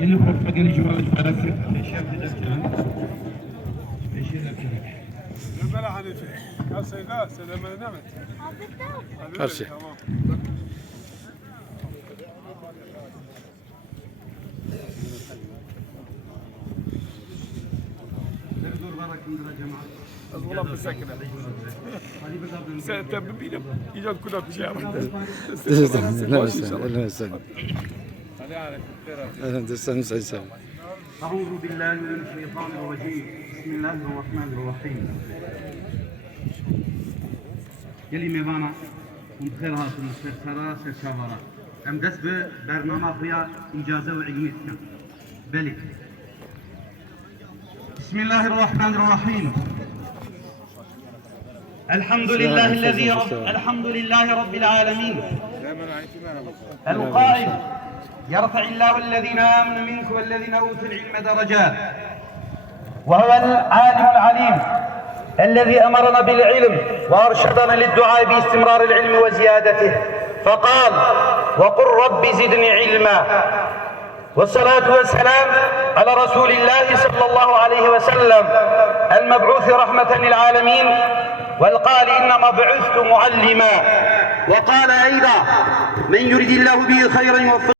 Yeni Hafta Gelici Valet Parası Eşyap ederken Ömer Hanife. Ya Seyda, Selame'ne ne met? Karşı. Tamam. والله مسكنة. سأتبين إذا كنا بجامع. أعوذ بالله من الشيطان الرجيم بسم الله الرحمن الرحيم Geli mevana bxeyr hatun sersara serçavara em dest bi bername xuya icaze ve ilmi etken beli Bismillahirrahmanirrahim الحمد لله رب العالمين القائل يرفع الله الذين آمنوا منكم والذين أوتوا العلم درجات وهو العالم العليم الذي أمرنا بالعلم وأرشدنا للدعاء باستمرار العلم وزيادته فقال وقل رب زدني علما والصلاة والسلام على رسول الله صلى الله عليه وسلم المبعوث رحمة للعالمين والقال إنما بعثت معلما وقال أيضا من يرد الله به خيرا يوفقه